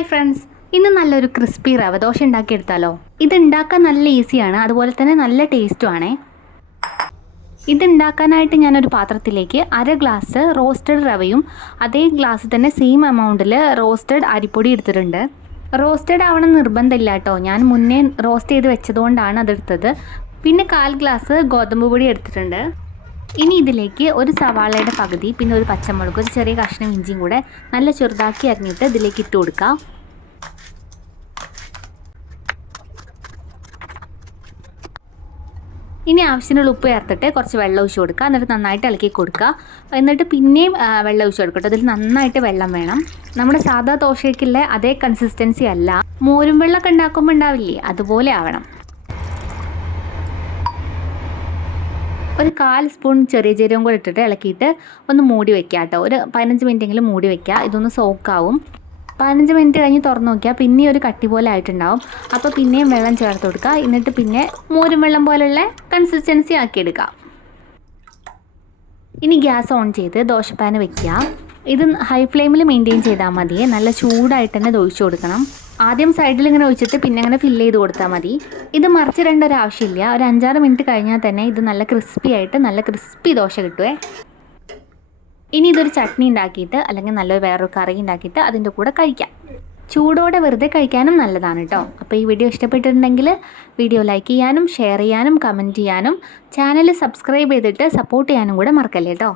Hi friends, ഇന്ന് നല്ലൊരു crispy റവ ദോശ ഉണ്ടാക്കിയെടുത്താലോ. ഇത് ഉണ്ടാക്കാൻ നല്ല ഈസിയാണ്, അതുപോലെ തന്നെ നല്ല ടേസ്റ്റും ആണേ. ഇത് ഉണ്ടാക്കാനായിട്ട് ഞാനൊരു പാത്രത്തിലേക്ക് 1/2 ഗ്ലാസ് റോസ്റ്റഡ് റവയും അതേ ഗ്ലാസ് തന്നെ സെയിം എമൗണ്ടിൽ റോസ്റ്റഡ് അരിപ്പൊടി എടുത്തിട്ടുണ്ട്. റോസ്റ്റഡ് ആവണം നിർബന്ധമില്ല കേട്ടോ, ഞാൻ മുന്നേ റോസ്റ്റ് ചെയ്ത് വെച്ചതുകൊണ്ടാണ് അതെടുത്തത്. പിന്നെ 1/4 ഗ്ലാസ് ഗോതമ്പ് പൊടി എടുത്തിട്ടുണ്ട്. ഇനി ഇതിലേക്ക് ഒരു സവാളയുടെ പകുതി, പിന്നെ ഒരു പച്ചമുളക്, ഒരു ചെറിയ കഷ്ണം ഇഞ്ചിയും കൂടെ നല്ല ചെറുതാക്കി അരിഞ്ഞിട്ട് ഇതിലേക്ക് ഇട്ട് കൊടുക്കാം. ഇനി ആവശ്യത്തിനുള്ള ഉപ്പ് ചേർത്തിട്ട് കുറച്ച് വെള്ളം ഒഴിച്ച് കൊടുക്കുക. എന്നിട്ട് നന്നായിട്ട് ഇളക്കി കൊടുക്കുക. എന്നിട്ട് പിന്നെയും വെള്ളം ഒഴിച്ച് കൊടുക്കട്ടെ. അതിൽ നന്നായിട്ട് വെള്ളം വേണം. നമ്മുടെ സാധാ ദോശയ്ക്കുള്ള അതേ കൺസിസ്റ്റൻസി അല്ല, മോരും വെള്ളമൊക്കെ ഉണ്ടാക്കുമ്പോൾ ഉണ്ടാവില്ലേ, അതുപോലെ ആവണം. ഒരു 1/4 സ്പൂൺ ചെറിയ ജീരകം കൂടെ ഇട്ടിട്ട് ഇളക്കിയിട്ട് ഒന്ന് മൂടി വെക്കുക കേട്ടോ. ഒരു 15 മിനിറ്റെങ്കിലും മൂടി വെക്കുക. ഇതൊന്ന് സോക്കാവും. 15 മിനിറ്റ് കഴിഞ്ഞ് തുറന്ന് നോക്കിയാൽ പിന്നെ ഒരു കട്ടി പോലെ ആയിട്ടുണ്ടാവും. അപ്പോൾ പിന്നെയും വെള്ളം ചേർത്ത് കൊടുക്കുക. എന്നിട്ട് പിന്നെ മോരും വെള്ളം പോലുള്ള കൺസിസ്റ്റൻസി ആക്കിയെടുക്കുക. ഇനി ഗ്യാസ് ഓൺ ചെയ്ത് ദോശപ്പാൻ വെക്കുക. ഇത് ഹൈ ഫ്ലെയിമിൽ മെയിൻറ്റെയിൻ ചെയ്താൽ മതി. നല്ല ചൂടായിട്ട് തന്നെ ഒഴിച്ചു കൊടുക്കണം. ആദ്യം സൈഡിൽ ഇങ്ങനെ ഒഴിച്ചിട്ട് പിന്നെ അങ്ങനെ ഫില്ല് ചെയ്ത് കൊടുത്താൽ മതി. ഇത് മറിച്ചിടേണ്ട ഒരു ആവശ്യമില്ല. ഒരു 5-6 മിനിറ്റ് കഴിഞ്ഞാൽ തന്നെ ഇത് നല്ല ക്രിസ്പി ആയിട്ട് നല്ല ക്രിസ്പി ദോശ കിട്ടുമേ. ഇനി ഇതൊരു ചട്നി ഉണ്ടാക്കിയിട്ട് അല്ലെങ്കിൽ നല്ലൊരു വേറൊരു കറി ഉണ്ടാക്കിയിട്ട് അതിൻ്റെ കൂടെ കഴിക്കാം. ചൂടോടെ വെറുതെ കഴിക്കാനും നല്ലതാണ് കേട്ടോ. അപ്പോൾ ഈ വീഡിയോ ഇഷ്ടപ്പെട്ടിട്ടുണ്ടെങ്കിൽ വീഡിയോ ലൈക്ക് ചെയ്യാനും ഷെയർ ചെയ്യാനും കമൻറ്റ് ചെയ്യാനും ചാനൽ സബ്സ്ക്രൈബ് ചെയ്തിട്ട് സപ്പോർട്ട് ചെയ്യാനും കൂടെ മറക്കല്ലേ കേട്ടോ.